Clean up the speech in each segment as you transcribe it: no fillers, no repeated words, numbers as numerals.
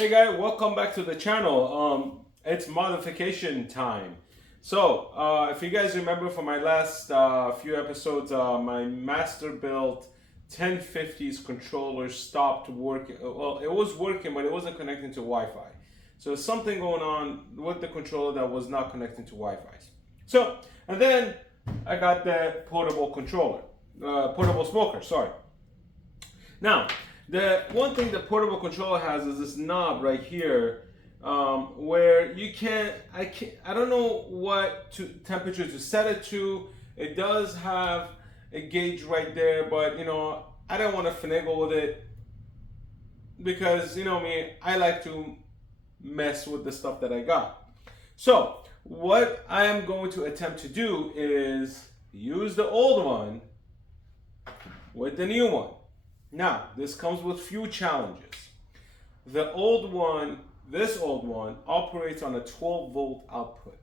Hey guys, welcome back to the channel. It's modification time. So, if you guys remember from my last few episodes, my Masterbuilt 1050's controller stopped working. Well, it was working, but it wasn't connecting to Wi-Fi. So there's something going on with the controller that was not connecting to Wi-Fi. So, and then I got the portable controller, portable smoker, sorry. Now, the one thing the portable controller has is this knob right here, where you I don't know what temperature to set it to. It does have a gauge right there, but I don't want to finagle with it because me, I like to mess with the stuff that I got. So what I am going to attempt to do is use the old one with the new one. Now, this comes with few challenges. The old one, this old one, operates on a 12 volt output.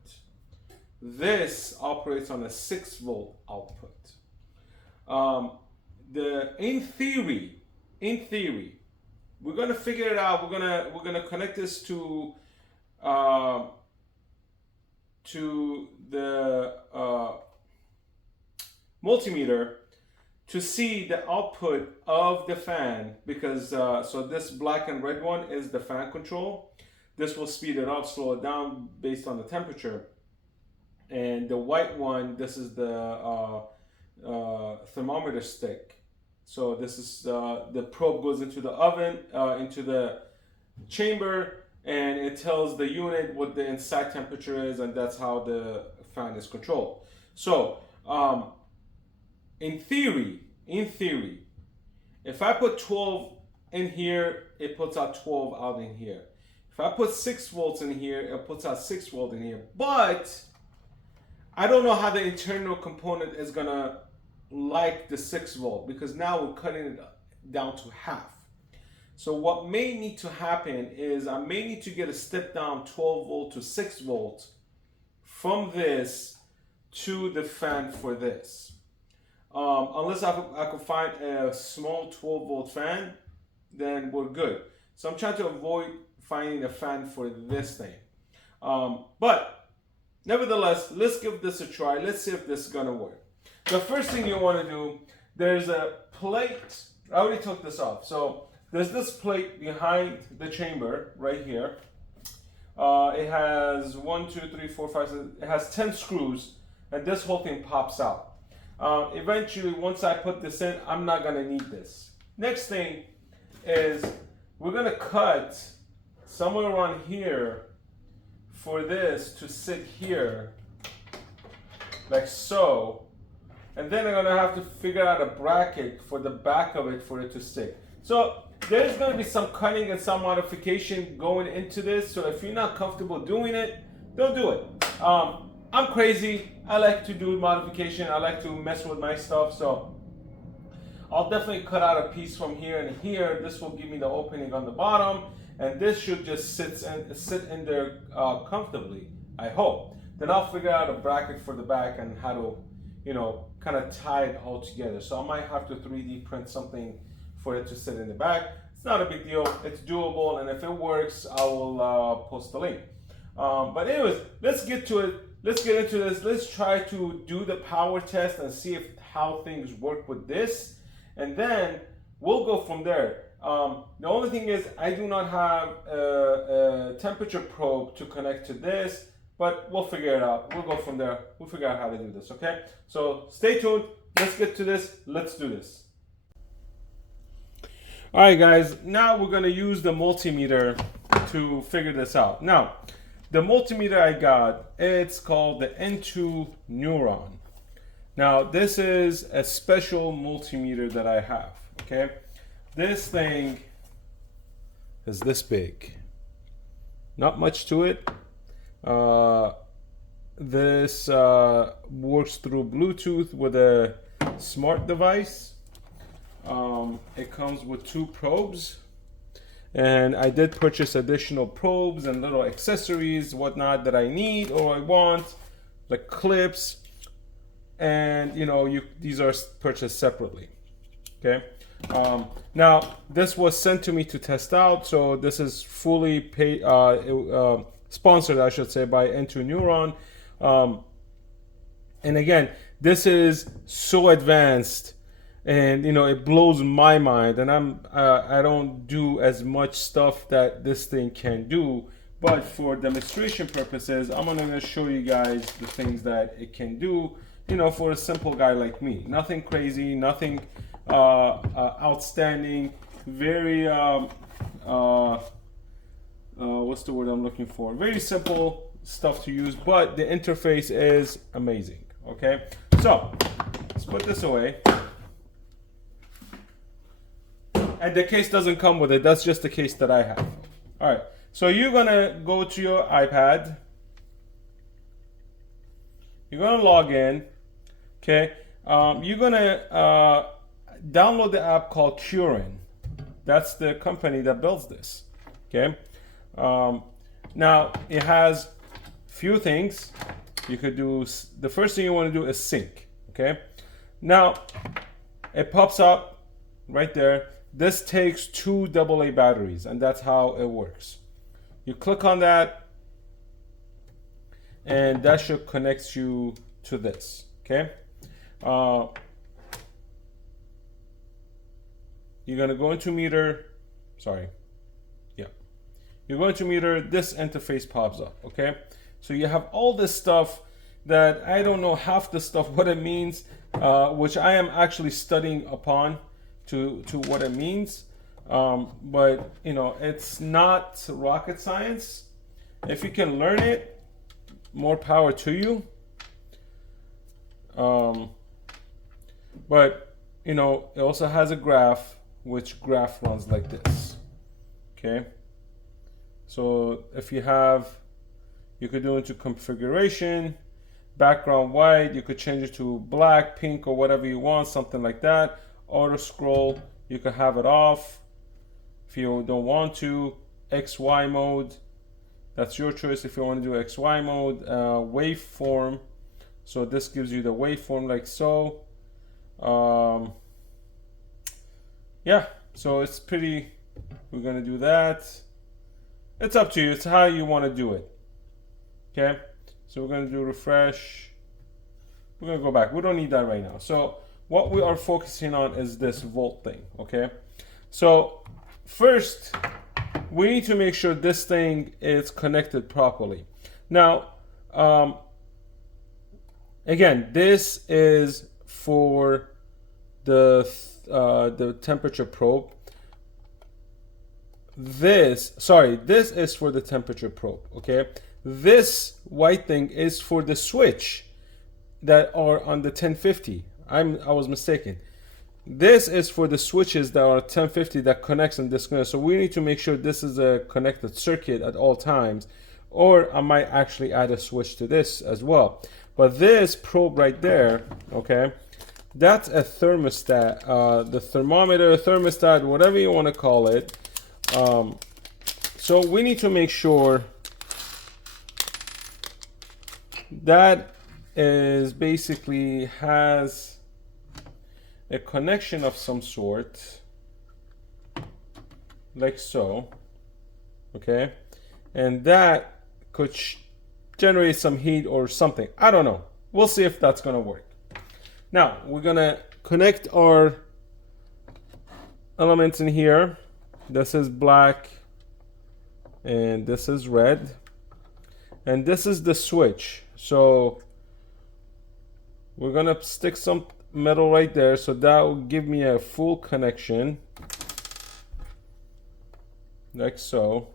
This operates on a 6 volt output. In theory, we're gonna figure it out. We're gonna connect this to the multimeter to see the output of the fan, because so this black and red one is the fan control. This will speed it up, slow it down based on the temperature. And the white one, this is the thermometer stick. So this is the probe goes into the oven, into the chamber, and it tells the unit what the inside temperature is, and that's how the fan is controlled. So in theory, if I put 12 in here, it puts out 12 out in here. If I put 6 volts in here, it puts out 6 volts in here. But I don't know how the internal component is gonna like the 6 volt, because now we're cutting it down to half. So what may need to happen is I may need to get a step down 12 volt to 6 volts from this to the fan for this. Unless I could find a small 12 volt fan, then we're good. So I'm trying to avoid finding a fan for this thing. But nevertheless, let's give this a try. Let's see if this is gonna work. The first thing you wanna do, there's a plate. I already took this off. So there's this plate behind the chamber right here. It has 1, 2, 3, 4, 5, 6, it has 10 screws, and this whole thing pops out. Eventually, once I put this in, I'm not gonna need this. Next thing is we're gonna cut somewhere around here for this to sit here, like so. And then I'm gonna have to figure out a bracket for the back of it for it to stick. So there's gonna be some cutting and some modification going into this. So if you're not comfortable doing it, don't do it. I'm crazy. I like to do modification. I like to mess with my stuff. So I'll definitely cut out a piece from here and here. This will give me the opening on the bottom, and this should just sit in there comfortably, I hope. Then I'll figure out a bracket for the back and how to, kind of tie it all together. So I might have to 3D print something for it to sit in the back. It's not a big deal. It's doable, and if it works, I will post the link. But anyways, let's get to it. Let's get into this. Let's try to do the power test and see how things work with this, and then we'll go from there. The only thing is I do not have a temperature probe to connect to this, but we'll figure it out. We'll go from there. We'll figure out how to do this, okay? So stay tuned. Let's get to this. Let's do this. All right, guys. Now we're going to use the multimeter to figure this out. Now, the multimeter I got, it's called the N2 Neuron. Now, this is a special multimeter that I have, okay? This thing is this big. Not much to it. This works through Bluetooth with a smart device. It comes with 2 probes. And I did purchase additional probes and little accessories, whatnot that I need or I want, like clips. And these are purchased separately. Okay. Now, this was sent to me to test out, so this is fully paid, sponsored, I should say, by N2 Neuron. And again, this is so advanced, and you know, it blows my mind. And I don't do as much stuff that this thing can do, but for demonstration purposes, I'm gonna show you guys the things that it can do. You know, for a simple guy like me, nothing crazy, nothing outstanding. Very what's the word I'm looking for? Very simple stuff to use, but the interface is amazing. Okay, so let's put this away. And the case doesn't come with it. That's just the case that I have. All right, so you're gonna go to your iPad. You're gonna log in. Okay, you're gonna download the app called Curin. That's the company that builds this. Okay, now it has few things you could do. The first thing you want to do is sync. Okay, now it pops up right there. This takes 2 AA batteries, and that's how it works. You click on that, and that should connect you to this. Okay. You're going to go into meter. Sorry. Yeah. You're going to meter. This interface pops up. Okay. So you have all this stuff that I don't know half the stuff what it means, which I am actually studying upon to what it means. But you know, it's not rocket science. If you can learn it, more power to you. But you know, it also has a graph, which graph runs like this. Okay, so if you have, you could do it to configuration, background white, you could change it to black, pink, or whatever you want, something like that. Auto scroll, you could have it off if you don't want to. XY mode, that's your choice if you want to do XY mode. Waveform, so this gives you the waveform like so. Yeah, so it's pretty, we're gonna do that. It's up to you, it's how you want to do it. Okay, so we're gonna do refresh. We're gonna go back, we don't need that right now. So what we are focusing on is this volt thing. Okay, so first we need to make sure this thing is connected properly. Now again, this is for the temperature probe. This is for the temperature probe. Okay, this white thing is for the switch that are on the 1050. I was mistaken. This is for the switches that are 1050 that connects and disconnects. So we need to make sure this is a connected circuit at all times, or I might actually add a switch to this as well. But this probe right there, okay, that's a thermostat, the thermometer, thermostat, whatever you want to call it. So we need to make sure that is basically has a connection of some sort, like so, okay, and that could generate some heat or something. I don't know. We'll see if that's gonna work. Now we're gonna connect our elements in here. This is black and this is red, and this is the switch. So we're gonna stick some metal right there, so that will give me a full connection like so.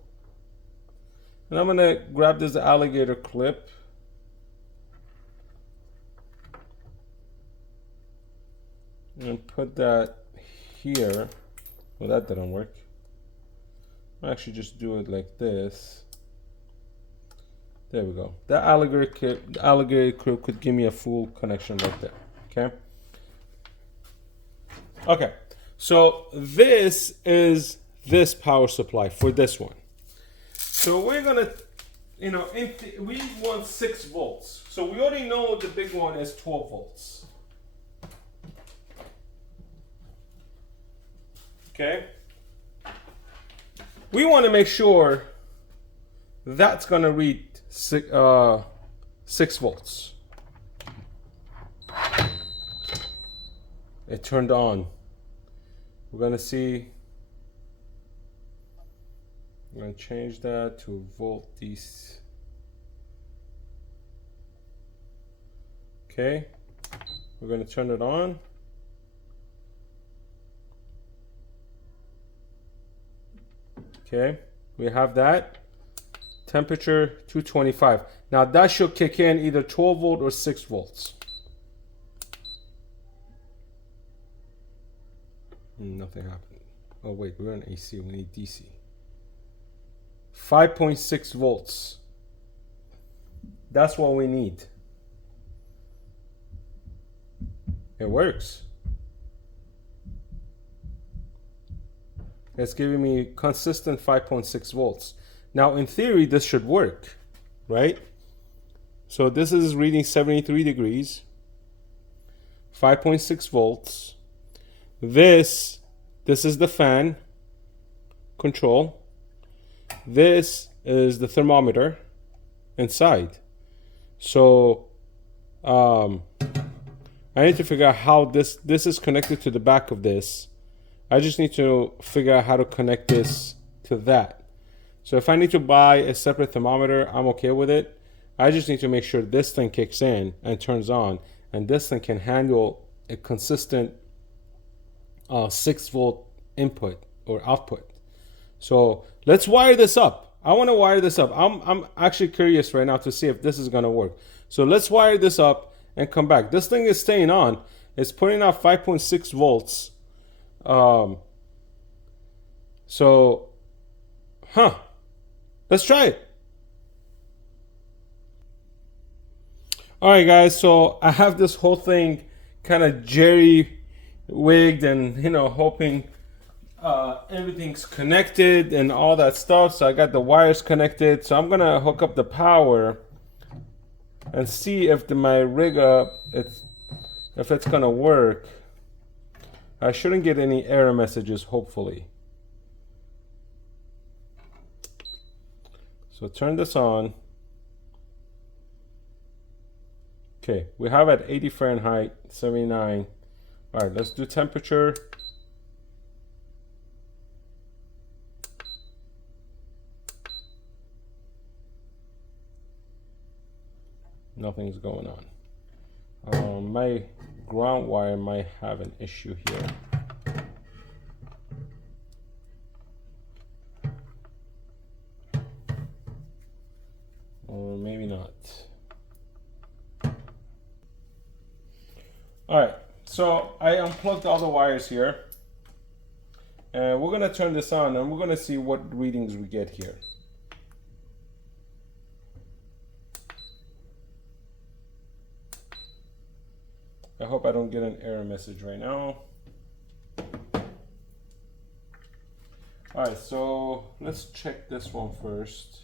And I'm gonna grab this alligator clip and put that here. Well, that didn't work. I'll actually just do it like this. There we go. That alligator clip could give me a full connection right there. Okay. Okay. So this is this power supply for this one. So we're gonna, you know, we want 6 volts. So we already know the big one is 12 volts. Okay. We want to make sure that's going to read 6 volts. It turned on. We're going to see. I'm going to change that to volt DC. Okay. We're going to turn it on. Okay, we have that. Temperature 225. Now that should kick in either 12 volt or 6 volts. Nothing happened. Oh wait, we're in AC, we need DC. 5.6 volts. That's what we need. It works. It's giving me consistent 5.6 volts. Now, in theory, this should work, right? So this is reading 73 degrees, 5.6 volts. This is the fan control. This is the thermometer inside. So I need to figure out how this is connected to the back of this. I just need to figure out how to connect this to that. So if I need to buy a separate thermometer, I'm okay with it. I just need to make sure this thing kicks in and turns on, and this thing can handle a consistent 6 volt input or output. So let's wire this up. I want to wire this up. I'm actually curious right now to see if this is going to work. So let's wire this up and come back. This thing is staying on. It's putting out 5.6 volts. Let's try it. All right, guys, so I have this whole thing kind of jerry-wigged and, hoping everything's connected and all that stuff. So I got the wires connected. So I'm going to hook up the power and see if my rig up, if it's going to work. I shouldn't get any error messages, hopefully. So turn this on. Okay, we have at 80 Fahrenheit, 79. All right, let's do temperature. Nothing's going on. My ground wire might have an issue here. Or maybe not. All right, so I unplugged all the wires here. And we're gonna turn this on and we're gonna see what readings we get here. I hope I don't get an error message right now. All right, so let's check this one first.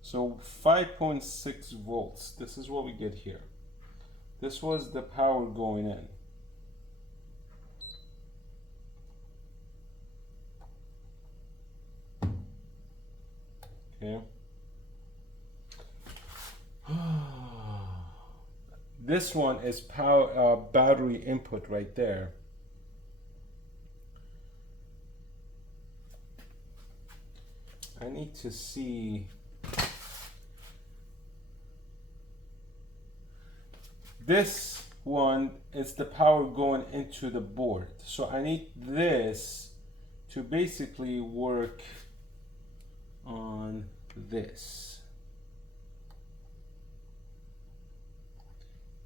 So 5.6 volts, this is what we get here. This was the power going in. Okay. This one is power battery input right there. I need to see. This one is the power going into the board. So I need this to basically work on this.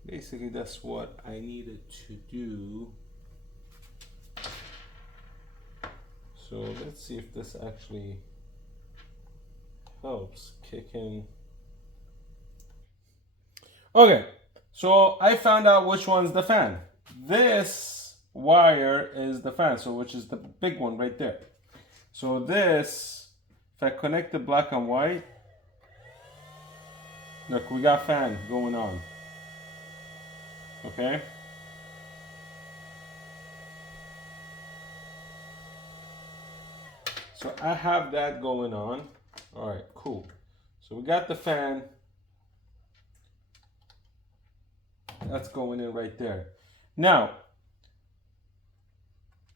Basically, that's what I needed to do. So let's see if this actually helps kick in. Okay, so I found out which one's the fan. This wire is the fan, so which is the big one right there. So this, if I connect the black and white, look, we got fan going on. Okay. So I have that going on. All right, cool. So we got the fan. That's going in right there. Now,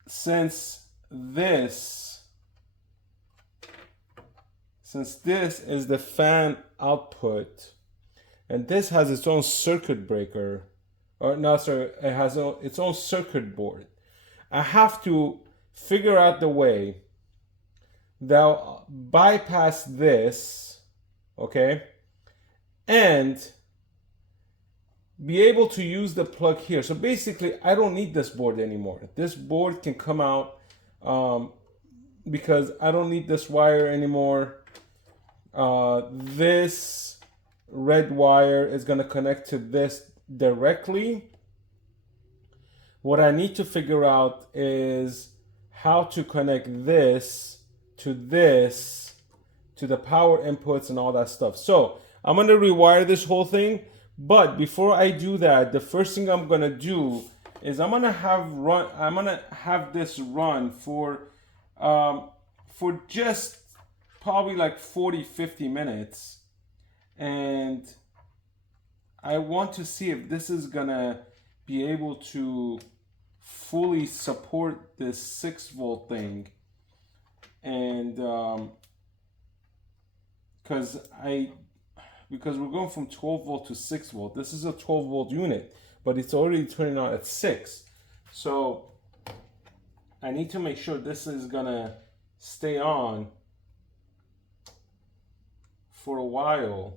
since this is the fan output, and this has its own circuit breaker, or no, sorry, it has its own circuit board. I have to figure out the way that I'll bypass this, okay, and be able to use the plug here. So basically, I don't need this board anymore. This board can come out because I don't need this wire anymore. This red wire is going to connect to this directly. What I need to figure out is how to connect this to the power inputs and all that stuff. So I'm going to rewire this whole thing. But before I do that, the first thing I'm going to do is I'm going to have this run for just probably like 40-50 minutes, and I want to see if this is gonna be able to fully support this 6-volt thing. And because we're going from 12 volt to 6 volt. This is a 12 volt unit, but it's already turning on at 6. So I need to make sure this is gonna stay on for a while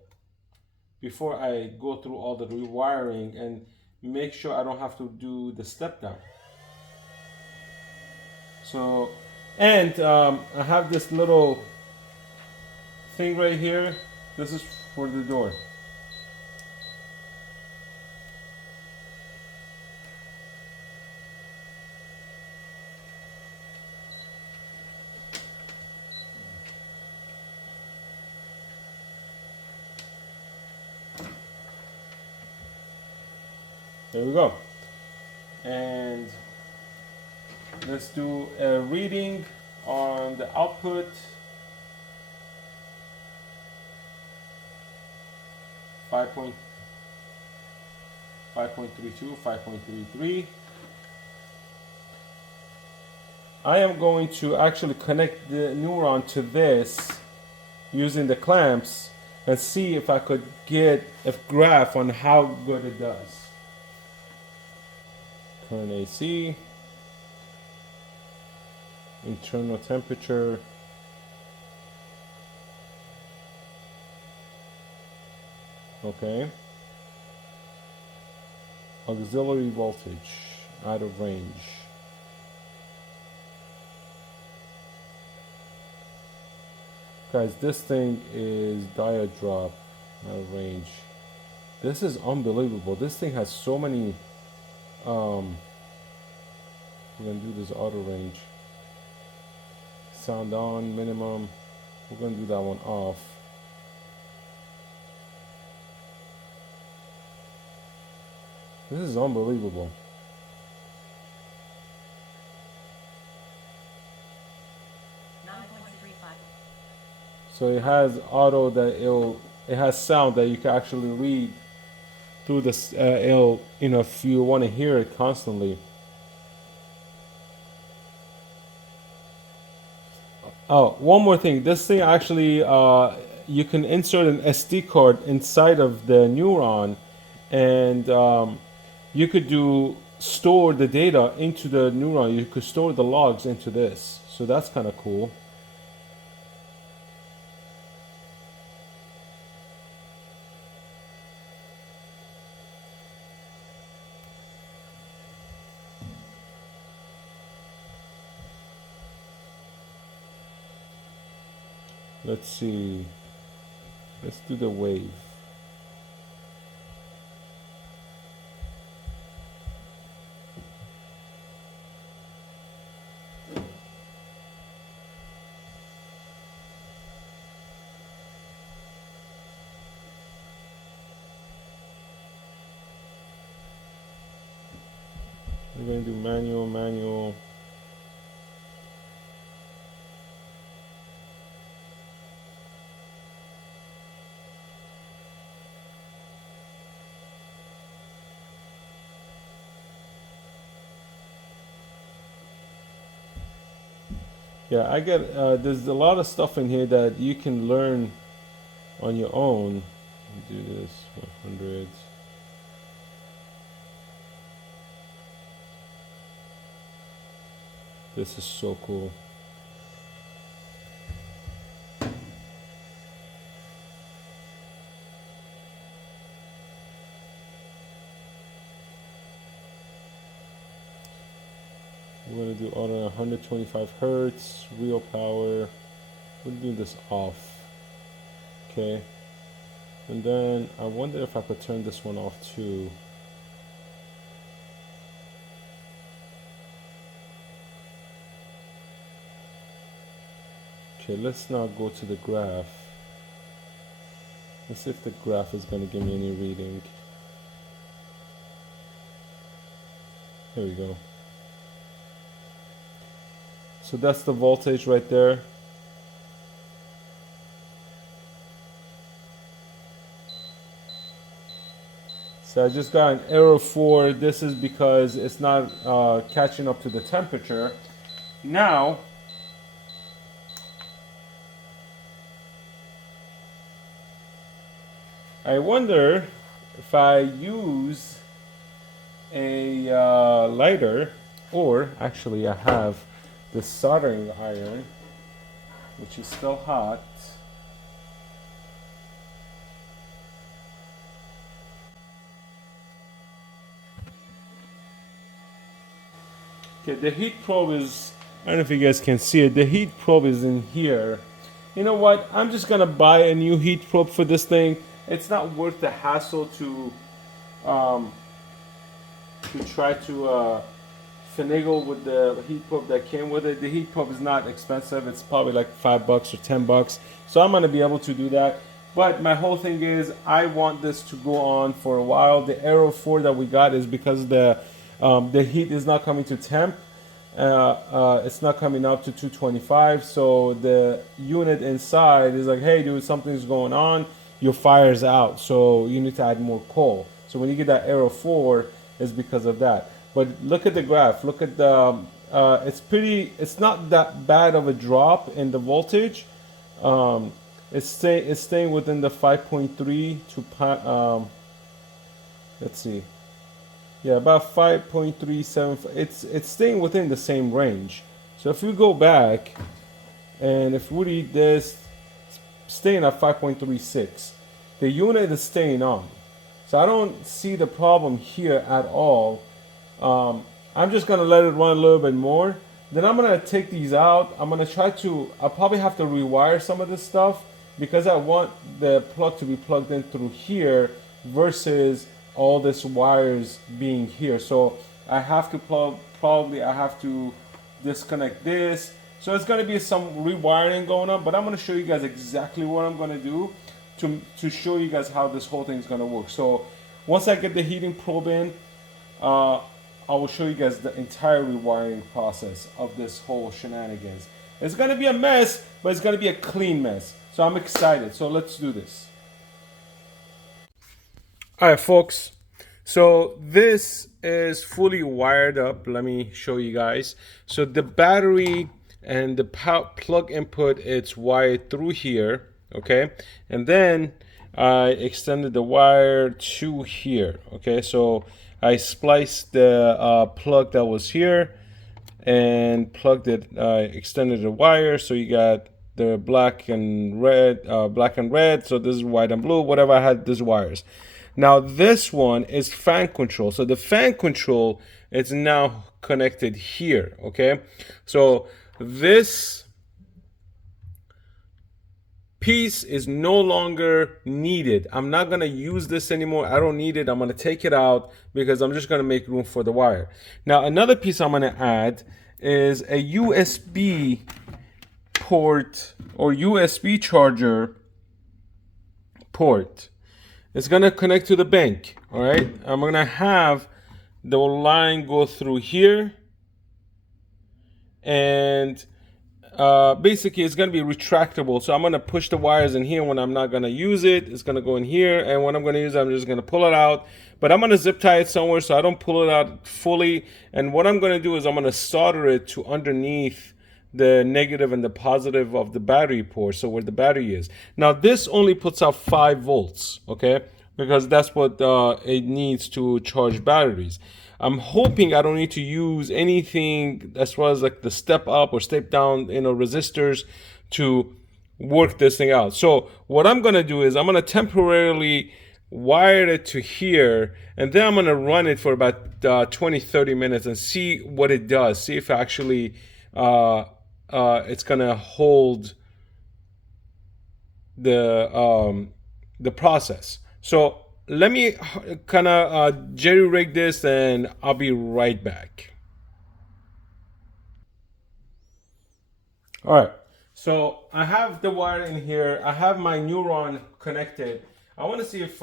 before I go through all the rewiring and make sure I don't have to do the step down. So, and I have this little thing right here. This is for the door. There we go. And let's do a reading on the output. 5.32, 5.33. I am going to actually connect the neuron to this using the clamps and see if I could get a graph on how good it does. Current AC, internal temperature, okay, auxiliary voltage out of range. Guys, this thing is diode drop out of range. This is unbelievable. This thing has so many we're gonna do this auto range. Sound on minimum. We're gonna do that one off. This is unbelievable. So it has auto that it has sound that you can actually read through this. If you want to hear it constantly. Oh, one more thing. This thing actually, you can insert an SD card inside of the neuron, and you could store the data into the neuron. You could store the logs into this. So that's kind of cool. Let's see. Let's do the wave. We're gonna do manual. Yeah, I get, there's a lot of stuff in here that you can learn on your own. Do this 100. This is so cool. We're gonna do auto 125 hertz, real power. We're doing this off. Okay. And then I wonder if I could turn this one off too. Okay, let's now go to the graph. Let's see if the graph is gonna give me any reading. Here we go. So that's the voltage right there. So I just got an error 4. This is because it's not catching up to the temperature. Now, I wonder if I use a lighter, or actually I have the soldering iron, which is still hot. Okay, the heat probe is, I don't know if you guys can see it, the heat probe is in here. You know what, I'm just gonna buy a new heat probe for this thing. It's not worth the hassle to try to finagle with the heat probe that came with it. The heat probe is not expensive. It's probably like $5 or $10. So I'm gonna be able to do that. But my whole thing is I want this to go on for a while. The Aero 4 that we got is because the heat is not coming to temp. It's not coming up to 225. So the unit inside is like, hey dude, something's going on. Your fire's out. So you need to add more coal. So when you get that Aero 4, it's because of that. But look at the graph. Look at the, it's not that bad of a drop in the voltage. It's staying within the 5.3 to, let's see. Yeah, about 5.37. It's staying within the same range. So if we go back, and if we read this, it's staying at 5.36. The unit is staying on. So I don't see the problem here at all. I'm just gonna let it run a little bit more. Then I'm gonna take these out. I'm gonna try to, I'll probably have to rewire some of this stuff because I want the plug to be plugged in through here versus all this wires being here. So I have to probably I have to disconnect this. So it's gonna be some rewiring going on, but I'm gonna show you guys exactly what I'm gonna do to show you guys how this whole thing is gonna work. So once I get the heating probe in, I will show you guys the entire rewiring process of this whole shenanigans. It's gonna be a mess, but it's gonna be a clean mess. So I'm excited. So let's do this. All right, folks. So this is fully wired up. Let me show you guys. So the battery and the plug input, it's wired through here, okay? And then I extended the wire to here, okay? So I spliced the plug that was here and plugged it, extended the wire. So you got the black and red. So this is white and blue, whatever I had, these wires. Now this one is fan control. So the fan control is now connected here, okay? So this piece is no longer needed. I'm not gonna use this anymore. I don't need it. I'm gonna take it out because I'm just gonna make room for the wire. Now another piece I'm gonna add is a USB port or USB charger port. It's gonna connect to the bank, all right? I'm gonna have the line go through here, and basically it's going to be retractable. So I'm going to push the wires in here when I'm not going to use it. It's going to go in here, and when I'm going to use it, I'm just going to pull it out. But I'm going to zip tie it somewhere so I don't pull it out fully. And what I'm going to do is I'm going to solder it to underneath the negative and the positive of the battery port, so where the battery is. Now this only puts out 5 volts, okay? Because that's what it needs to charge batteries. I'm hoping I don't need to use anything as far as like the step up or step down, resistors to work this thing out. So what I'm gonna do is I'm gonna temporarily wire it to here, and then I'm gonna run it for about 20-30 minutes and see what it does. See if actually it's gonna hold the process. So let me kind of jerry rig this, and I'll be right back. All right, so I have the wire in here. I have my Neuron connected. I want to see if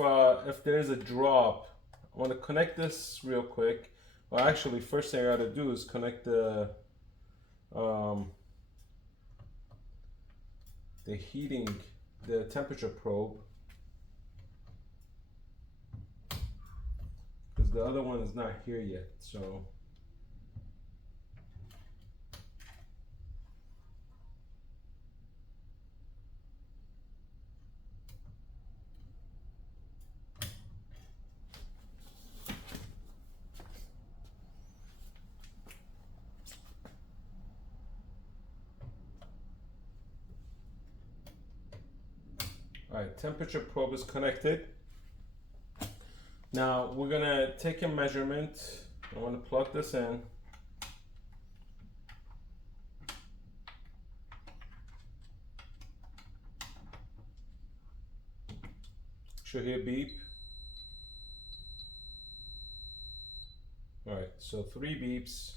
there is a drop. I want to connect this real quick. Well, actually, first thing I got to do is connect the heating, the temperature probe. Because the other one is not here yet, so. All right, temperature probe is connected. Now we're gonna take a measurement. I want to plug this in. Should hear beep. All right, so 3 beeps.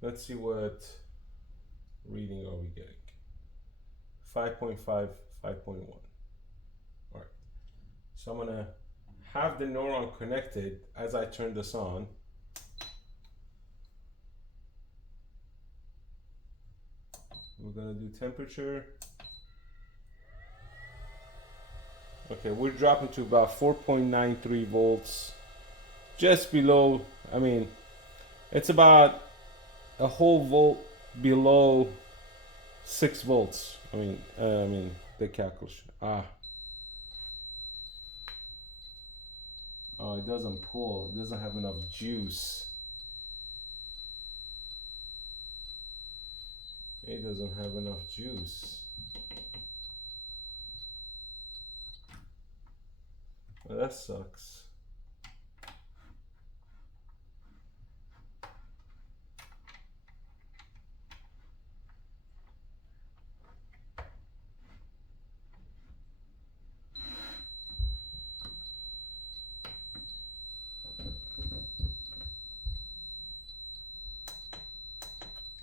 Let's see what reading are we getting. 5.5, 5.1. All right, so I'm gonna have the Neuron connected as I turn this on. We're gonna do temperature. Okay, we're dropping to about 4.93 volts, just below. I mean, it's about a whole volt below 6 volts. I mean the calculation. Oh, it doesn't pull. It doesn't have enough juice. It doesn't have enough juice. Well, that sucks.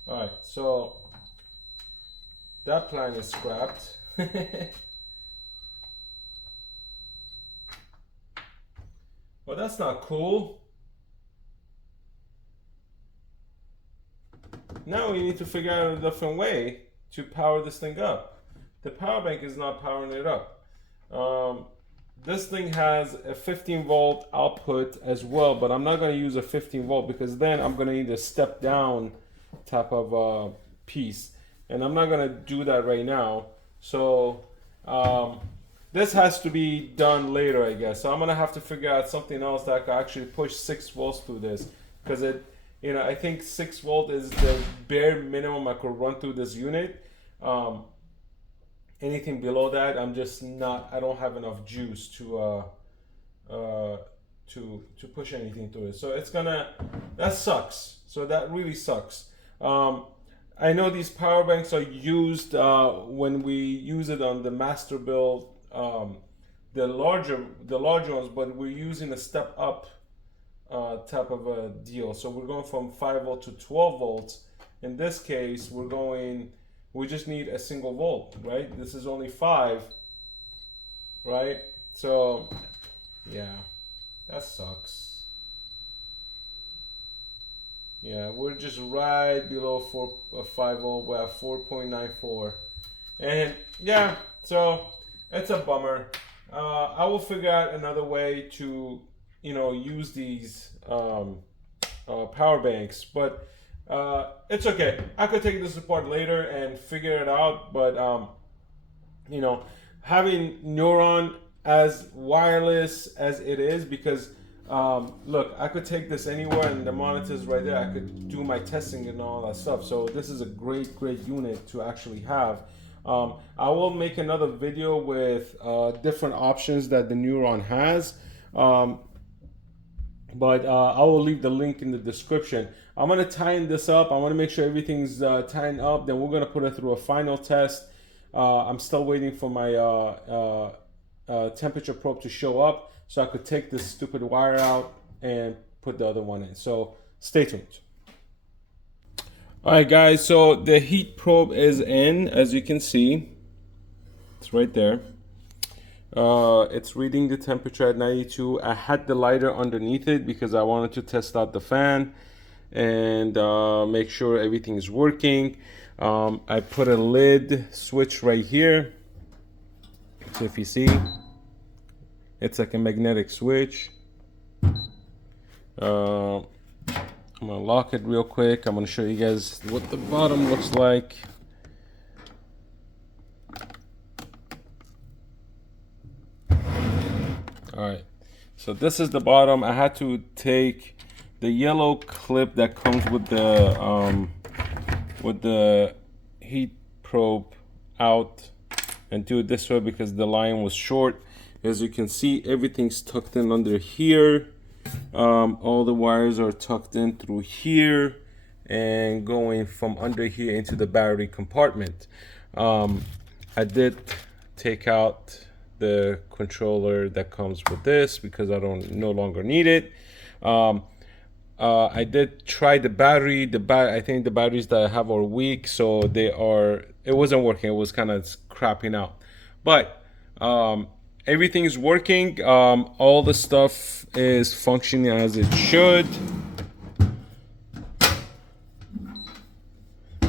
All right, so that plan is scrapped. Well, that's not cool. Now we need to figure out a different way to power this thing up. The power bank is not powering it up. This thing has a 15 volt output as well, but I'm not going to use a 15 volt because then I'm going to need a step down type of piece, and I'm not going to do that right now. So this has to be done later, I guess. So I'm going to have to figure out something else that can actually push 6 volts through this, because I think 6 volt is the bare minimum I could run through this unit. Anything below that, I don't have enough juice to push anything through it. So that sucks. So that really sucks. I know these power banks are used when we use it on the Masterbuilt, the larger ones, but we're using a step up type of a deal. So we're going from 5 volt to 12 volts. In this case, we just need a single volt, right? This is only 5, right? So yeah, that sucks. Yeah, we're just right below 450. We're at 4.94, and yeah, so it's a bummer. I will figure out another way to, use these power banks, but it's okay. I could take this apart later and figure it out. But you know, having Neuron as wireless as it is, because look, I could take this anywhere and the monitor's right there. I could do my testing and all that stuff. So this is a great unit to actually have. I will make another video with different options that the Neuron has. But I will leave the link in the description. I'm gonna tighten this up. I wanna make sure everything's tightened up. Then we're gonna put it through a final test. I'm still waiting for my temperature probe to show up so I could take this stupid wire out and put the other one in. So stay tuned. All right, guys, so the heat probe is in, as you can see. It's right there. It's reading the temperature at 92. I had the lighter underneath it because I wanted to test out the fan and make sure everything is working. I put a lid switch right here. So if you see, it's like a magnetic switch. I'm gonna lock it real quick. I'm gonna show you guys what the bottom looks like. All right, so this is the bottom. I had to take the yellow clip that comes with the heat probe out and do it this way because the line was short. As you can see, everything's tucked in under here. All the wires are tucked in through here and going from under here into the battery compartment. I did take out the controller that comes with this because I no longer need it. I did try the battery. I think the batteries that I have are weak, so it wasn't working. It was kind of crapping out. But everything is working. All the stuff is functioning as it should.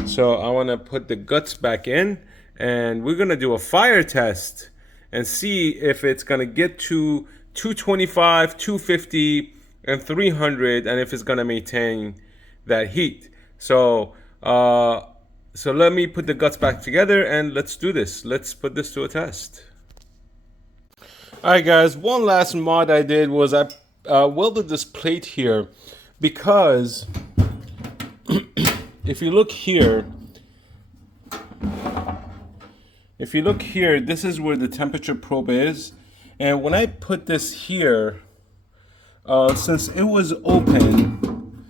So I want to put the guts back in, and we're gonna do a fire test and see if it's gonna get to 225, 250, and 300, and if it's gonna maintain that heat. So let me put the guts back together and let's do this. Let's put this to a test. All right, guys, one last mod I did was I welded this plate here because if you look here, this is where the temperature probe is. And when I put this here, since it was open,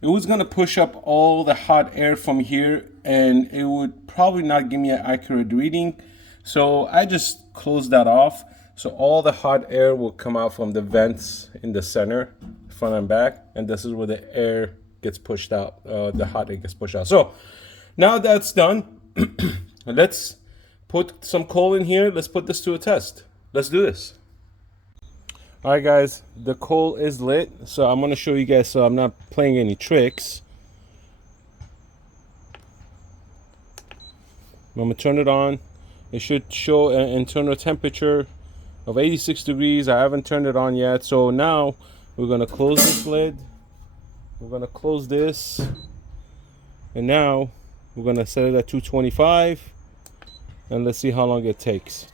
it was gonna push up all the hot air from here and it would probably not give me an accurate reading. So I just closed that off. So all the hot air will come out from the vents in the center, front and back, and this is where the air gets pushed out, the hot air gets pushed out. So now that's done, let's put some coal in here. Let's put this to a test. Let's do this. All right, guys, the coal is lit. So I'm gonna show you guys so I'm not playing any tricks. I'm gonna turn it on. It should show an internal temperature of 86 degrees. I haven't turned it on yet. So now we're gonna close this lid. We're gonna close this. And now we're gonna set it at 225. And let's see how long it takes.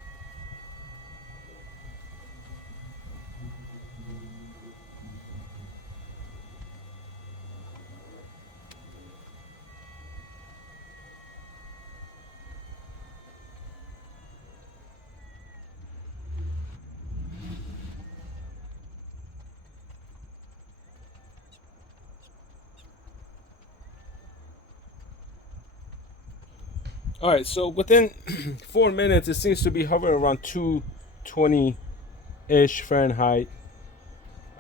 All right, so within 4 minutes, it seems to be hovering around 220-ish Fahrenheit.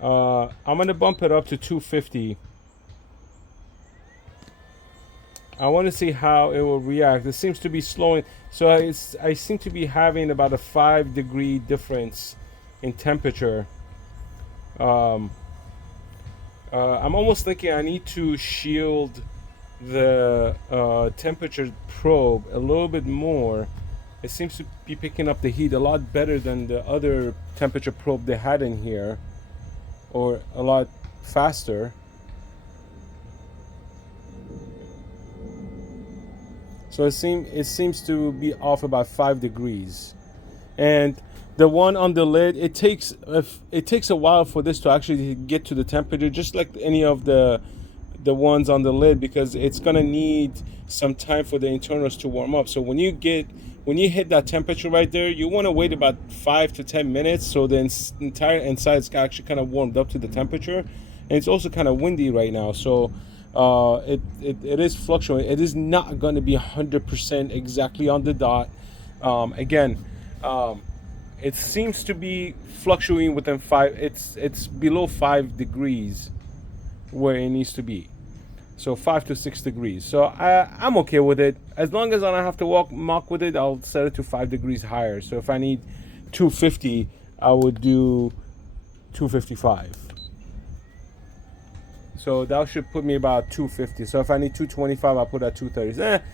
I'm gonna bump it up to 250. I want to see how it will react. It seems to be slowing. So I seem to be having about a 5-degree difference in temperature I'm almost thinking I need to shield the temperature probe a little bit more. It seems to be picking up the heat a lot better than the other temperature probe they had in here, or a lot faster. So it seems to be off about 5 degrees. And the one on the lid, it takes a while for this to actually get to the temperature, just like any of the ones on the lid, because it's gonna need some time for the internals to warm up. So when you hit that temperature right there, you want to wait about 5 to 10 minutes so the entire inside is actually kind of warmed up to the temperature. And it's also kind of windy right now, so it is fluctuating. It is not going to be 100% exactly on the dot. Again, it seems to be fluctuating within 5. It's below 5 degrees where it needs to be. So 5 to 6 degrees. So I'm okay with it. As long as I don't have to muck with it, I'll set it to 5 degrees higher. So if I need 250, I would do 255. So that should put me about 250. So if I need 225, I'll put at 230.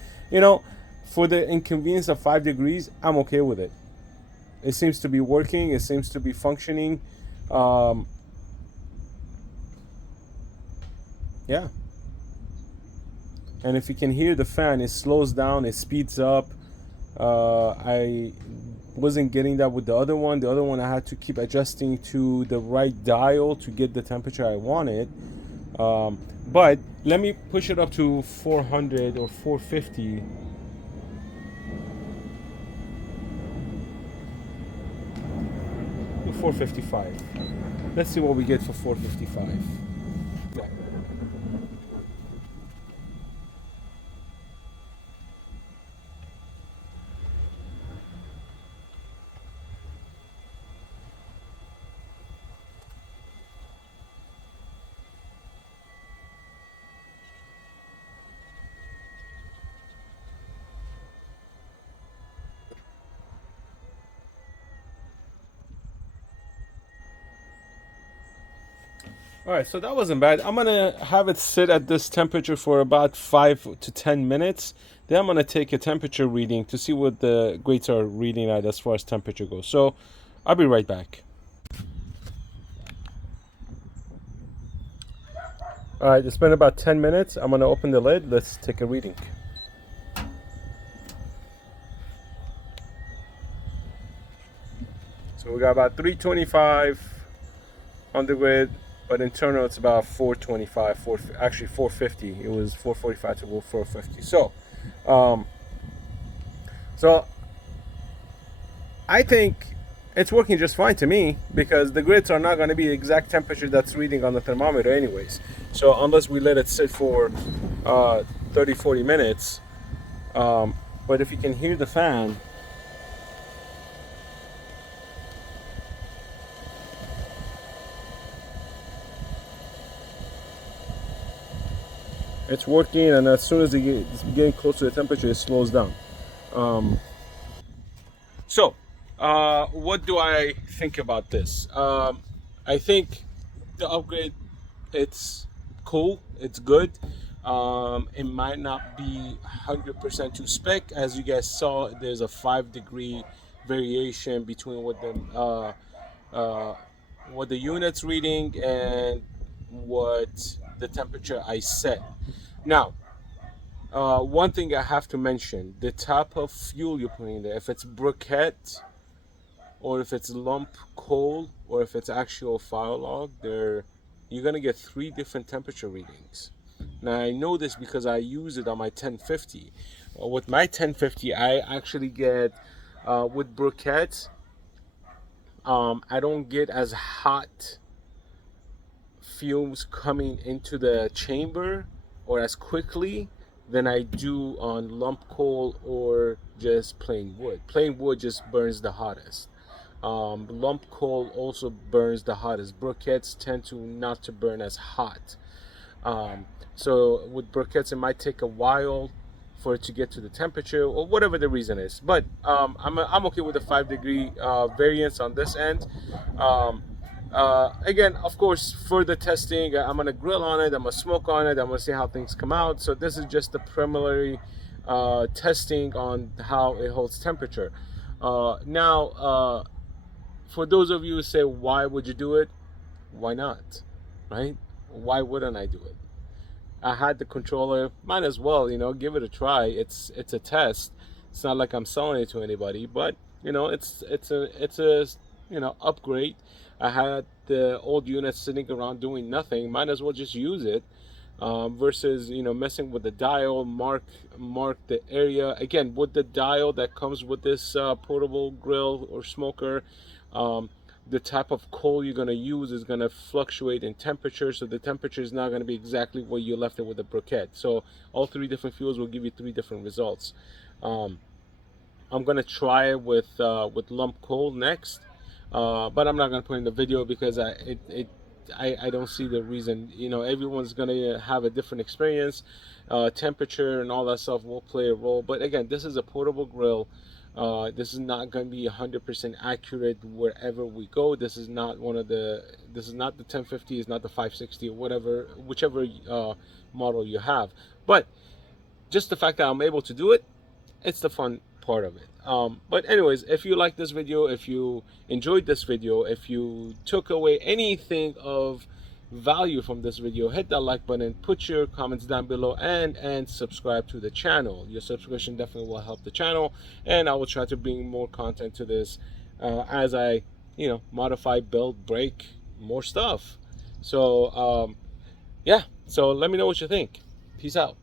For the inconvenience of 5 degrees, I'm okay with it. It seems to be working. It seems to be functioning. Yeah. And if you can hear the fan, it slows down, it speeds up. I wasn't getting that with the other one. The other one I had to keep adjusting to the right dial to get the temperature I wanted. But let me push it up to 400 or 450. Or 455. Let's see what we get for 455. Yeah. All right, so that wasn't bad. I'm gonna have it sit at this temperature for about 5 to 10 minutes. Then I'm gonna take a temperature reading to see what the grates are reading at as far as temperature goes. So I'll be right back. All right, it's been about 10 minutes. I'm gonna open the lid. Let's take a reading. So we got about 325 on the grid. But internal, it's about 425, actually 450. It was 445 to 450. So I think it's working just fine to me, because the grids are not going to be the exact temperature that's reading on the thermometer anyways. So unless we let it sit for 30, 40 minutes. But if you can hear the fan, it's working, and as soon as it's getting close to the temperature, it slows down. What do I think about this? I think the upgrade, it's cool, it's good. It might not be 100% to spec. As you guys saw, there's a 5-degree variation between what the unit's reading and what the temperature I set. Now, one thing I have to mention, the type of fuel you're putting in there, if it's briquette, or if it's lump coal, or if it's actual fire log, you're gonna get 3 different temperature readings. Now I know this because I use it on my 1050. With my 1050, I actually get, with briquettes, I don't get as hot fumes coming into the chamber or as quickly than I do on lump coal or just plain wood. Plain wood just burns the hottest. Lump coal also burns the hottest. Briquettes tend to not to burn as hot. So with briquettes, it might take a while for it to get to the temperature, or whatever the reason is. But I'm okay with the 5-degree variance on this end. Again, of course, further testing, I'm gonna grill on it, I'm gonna smoke on it, I'm gonna see how things come out. So this is just the preliminary testing on how it holds temperature. Now, for those of you who say, why would you do it? Why not? Right? Why wouldn't I do it? I had the controller, might as well, give it a try. It's a test. It's not like I'm selling it to anybody, but it's a upgrade. I had the old unit sitting around doing nothing. Might as well just use it, versus messing with the dial. Mark the area again with the dial that comes with this portable grill or smoker. The type of coal you're going to use is going to fluctuate in temperature, so the temperature is not going to be exactly what you left it with the briquette. So all three different fuels will give you three different results. I'm going to try it with lump coal next, but I'm not going to put in the video because I don't see the reason. Everyone's going to have a different experience. Temperature and all that stuff will play a role, but again, this is a portable grill. This is not going to be 100% accurate wherever we go. This is not the 1050, it's not the 560 or whichever model you have. But just the fact that I'm able to do it, it's the fun part of it. But anyways, if you like this video, if you enjoyed this video, if you took away anything of value from this video, hit that like button, put your comments down below, and subscribe to the channel. Your subscription definitely will help the channel, and I will try to bring more content to this as I modify, build, break more stuff. So yeah, so let me know what you think. Peace out.